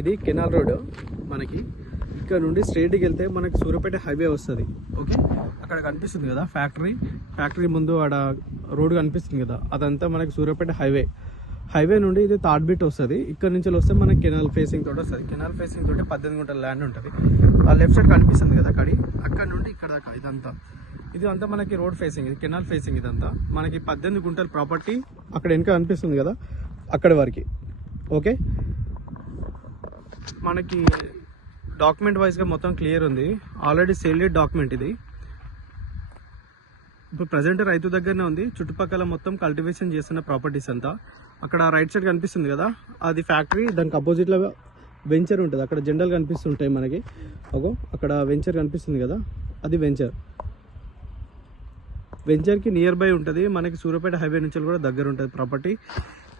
ఇది canal road. మనకి ఇక్కడ నుండి స్ట్రైట్కి వెళ్తే మనకి సూర్యాపేట హైవే వస్తుంది. ఓకే, అక్కడ కనిపిస్తుంది కదా ఫ్యాక్టరీ ముందు ఆడ రోడ్ కనిపిస్తుంది కదా, అదంతా మనకి సూర్యాపేట హైవే నుండి ఇది థర్డ్ బిట్ వస్తుంది. ఇక్కడ నుంచి వస్తే మనకి కెనాల్ ఫేసింగ్ తోటి వస్తుంది. కెనాల్ ఫేసింగ్ తోటి 18 గుంటల ల్యాండ్ ఉంటుంది. ఆ లెఫ్ట్ సైడ్ కనిపిస్తుంది కదా అక్కడ నుండి ఇక్కడ దాకా ఇదంతా మనకి రోడ్ ఫేసింగ్, ఇది కెనాల్ ఫేసింగ్. ఇదంతా మనకి 18 గుంటల ప్రాపర్టీ అక్కడ వెనుక కనిపిస్తుంది కదా, అక్కడి వరకు. ఓకే, మనకి డాక్యుమెంట్ వైజ్గా మొత్తం క్లియర్ ఉంది. ఆల్రెడీ సేల్డ్ డాక్యుమెంట్ ఇది. ఇప్పుడు ప్రజెంట్ రైతు దగ్గరనే ఉంది. చుట్టుపక్కల మొత్తం కల్టివేషన్ చేస్తున్న ప్రాపర్టీస్ అంతా. అక్కడ రైట్ సైడ్ కనిపిస్తుంది కదా, అది ఫ్యాక్టరీ. దానికి అపోజిట్లో వెంచర్ ఉంటుంది. అక్కడ జెండాలు కనిపిస్తుంటాయి మనకి. అక్కడ వెంచర్ కనిపిస్తుంది కదా, అది వెంచర్కి నియర్ బై ఉంటుంది. మనకి సూర్యాపేట హైవే నుంచి కూడా దగ్గర ఉంటుంది ప్రాపర్టీ.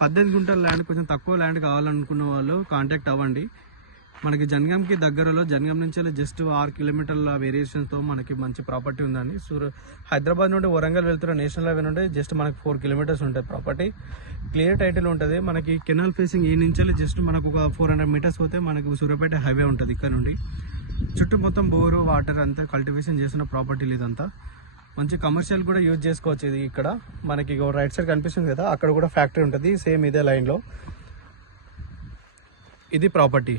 18 గుంటల ల్యాండ్, కొంచెం తక్కువ ల్యాండ్ కావాలనుకున్న వాళ్ళు కాంటాక్ట్ అవ్వండి. మనకి జనగాంకి దగ్గరలో, జనగాం నుంచి జస్ట్ 6 కిలోమీటర్ల వేరియేషన్తో మనకి మంచి ప్రాపర్టీ ఉందండి. హైదరాబాద్ నుండి వరంగల్ వెళ్తున్న నేషనల్ హైవే నుండి జస్ట్ మనకి 4 కిలోమీటర్స్ ఉంటుంది ప్రాపర్టీ. క్లియర్ టైటిల్ ఉంటుంది. మనకి కెనాల్ ఫేసింగ్ ఈ నుంచి జస్ట్ మనకు ఒక 400 మీటర్స్ పోతే మనకు సూర్యాపేట హైవే ఉంటుంది. ఇక్కడ నుండి చుట్టూ మొత్తం బోరు, వాటర్ అంతా కల్టివేషన్ చేసిన ప్రాపర్టీలు. ఇదంతా మంచి కమర్షియల్ కూడా యూజ్ చేసుకోవచ్చు. ఇది ఇక్కడ మనకి రైట్ సైడ్ కనిపిస్తుంది కదా, అక్కడ కూడా ఫ్యాక్టరీ ఉంటుంది సేమ్ ఇదే లైన్లో. ఇది ప్రాపర్టీ.